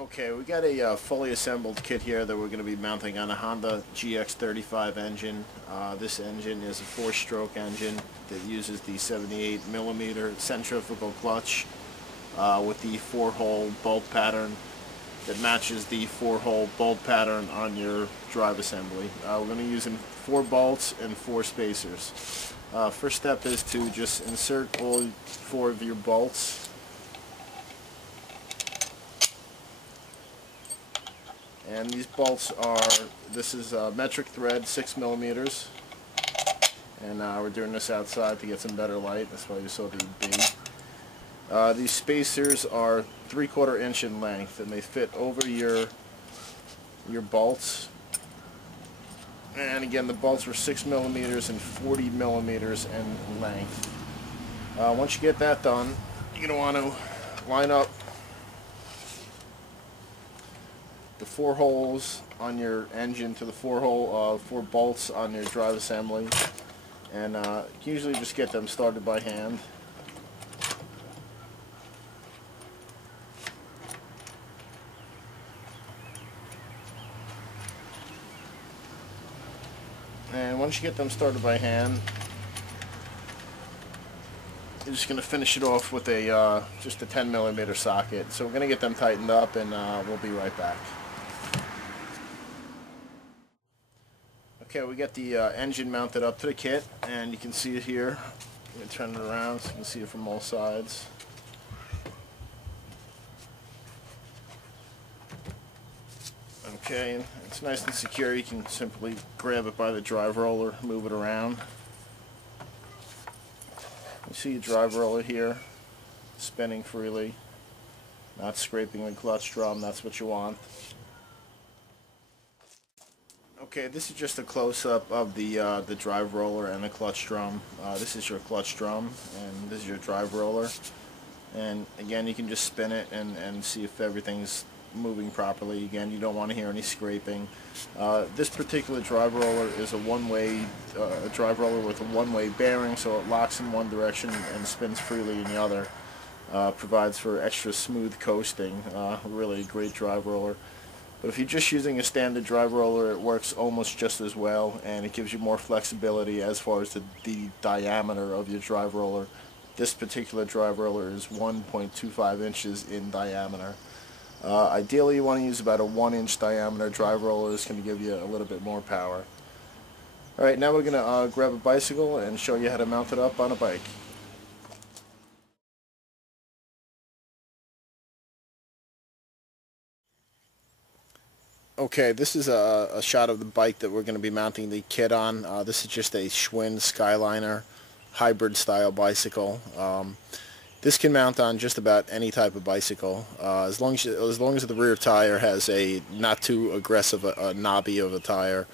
Okay, we got a fully assembled kit here that we're going to be mounting on a Honda GX35 engine. This engine is a 4-stroke engine that uses the 78mm centrifugal clutch with the 4-hole bolt pattern that matches the 4-hole bolt pattern on your drive assembly. We're going to be using 4 bolts and 4 spacers. First step is to just insert all 4 of your bolts. And these bolts are, this is metric thread, 6mm, and we're doing this outside to get some better light. That's why you saw the B. These spacers are 3/4 inch in length, and they fit over your bolts. And again, the bolts are 6mm and 40mm in length. Once you get that done, you're going to want to line up the 4 holes on your engine to the 4 bolts on your drive assembly, and usually just get them started by hand. And once you get them started by hand, you're just going to finish it off with a just a 10mm socket. So we're going to get them tightened up, and we'll be right back. Okay, we got the engine mounted up to the kit, and you can see it here. I'm going to turn it around so you can see it from all sides. Okay, it's nice and secure. You can simply grab it by the drive roller, move it around. You see your drive roller here, spinning freely, not scraping the clutch drum. That's what you want. Okay, this is just a close-up of the drive roller and the clutch drum. This is your clutch drum, and this is your drive roller. And again, you can just spin it and see if everything's moving properly. Again, you don't want to hear any scraping. This particular drive roller is a one-way drive roller with a one-way bearing, so it locks in one direction and spins freely in the other. Provides for extra smooth coasting. Really a great drive roller. But if you're just using a standard drive roller, it works almost just as well, and it gives you more flexibility as far as the diameter of your drive roller. This particular drive roller is 1.25 inches in diameter. Ideally, you want to use about a 1-inch diameter drive roller. It's going to give you a little bit more power. Alright, now we're going to grab a bicycle and show you how to mount it up on a bike. Okay, this is a shot of the bike that we're going to be mounting the kit on. This is just a Schwinn Skyliner hybrid style bicycle. This can mount on just about any type of bicycle, as long as the rear tire has a not too aggressive knobby of a tire.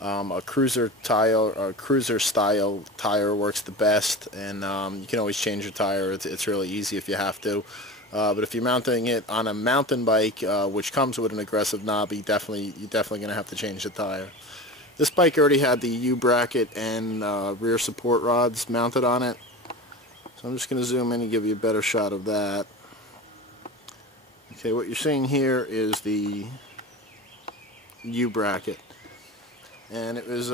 A cruiser style tire works the best, and you can always change your tire. It's really easy if you have to. But if you're mounting it on a mountain bike, which comes with an aggressive knob, you're definitely going to have to change the tire. This bike already had the U-bracket and rear support rods mounted on it. So I'm just going to zoom in and give you a better shot of that. Okay, what you're seeing here is the U-bracket. And it was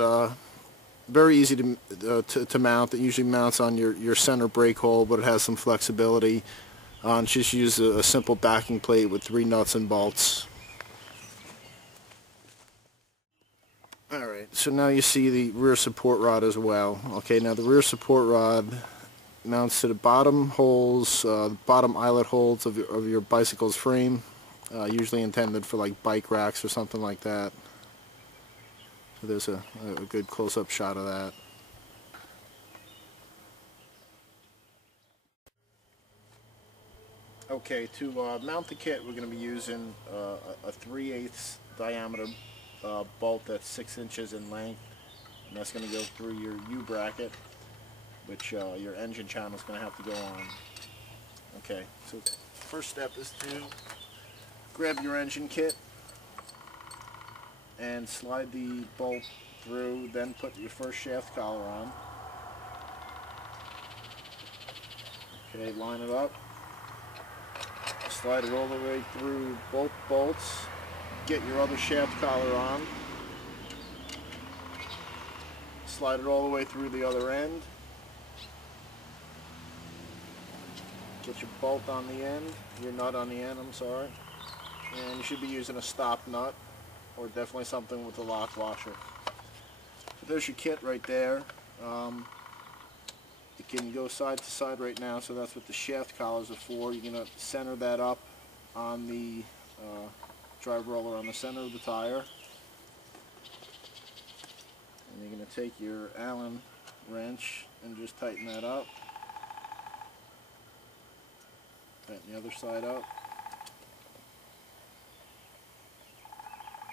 very easy to mount. It usually mounts on your center brake hole, but it has some flexibility. Just use a simple backing plate with 3 nuts and bolts. Alright, so now you see the rear support rod as well. Okay, now the rear support rod mounts to the bottom holes, bottom eyelet holes of your bicycle's frame, usually intended for like bike racks or something like that. So there's a good close-up shot of that. Okay, to mount the kit, we're going to be using a 3/8 diameter bolt that's 6 inches in length, and that's going to go through your U-bracket, which your engine channel is going to have to go on. Okay, so first step is to grab your engine kit and slide the bolt through, then put your first shaft collar on. Okay, line it up. Slide it all the way through both bolts. Get your other shaft collar on. Slide it all the way through the other end. Get your bolt on the end, your nut on the end, I'm sorry. And you should be using a stop nut, or definitely something with a lock washer. So there's your kit right there. It can go side to side right now, so that's what the shaft collars are for. You're going to center that up on the drive roller on the center of the tire. And you're going to take your Allen wrench and just tighten that up. Tighten the other side up.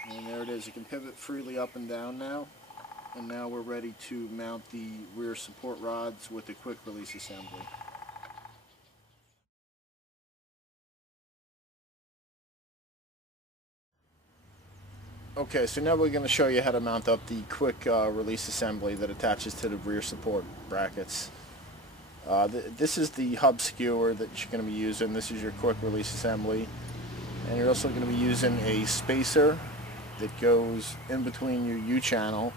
And there it is. You can pivot freely up and down now. And now we're ready to mount the rear support rods with the quick release assembly. Okay, so now we're going to show you how to mount up the quick release assembly that attaches to the rear support brackets. This is the hub skewer that you're going to be using. This is your quick release assembly. And you're also going to be using a spacer that goes in between your U-channel.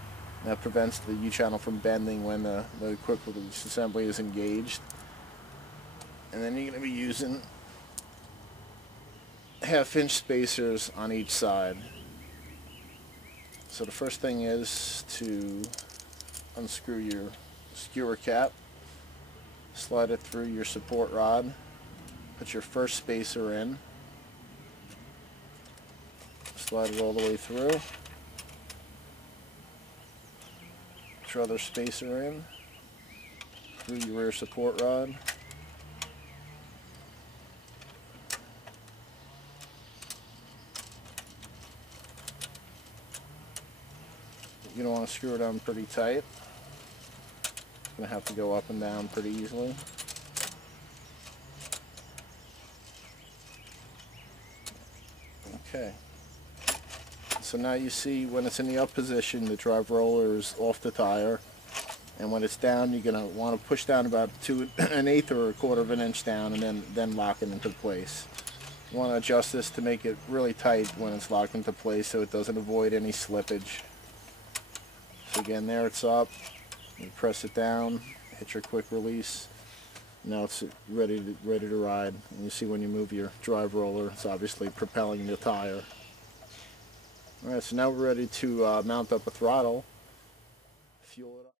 That prevents the U-channel from bending when the quick release assembly is engaged. And then you're going to be using 1/2-inch spacers on each side. So the first thing is to unscrew your skewer cap, slide it through your support rod, put your first spacer in, slide it all the way through, put your other spacer in, through your rear support rod, you're going to want to screw it on pretty tight. It's going to have to go up and down pretty easily. Okay. So now you see when it's in the up position, the drive roller is off the tire. And when it's down, you're going to want to push down about 1/8 or 1/4 of an inch down and then lock it into place. You want to adjust this to make it really tight when it's locked into place so it doesn't avoid any slippage. So again, there it's up. You press it down, hit your quick release. Now it's ready to ride. And you see when you move your drive roller, it's obviously propelling the tire. Alright, so now we're ready to mount up a throttle. Fuel it up.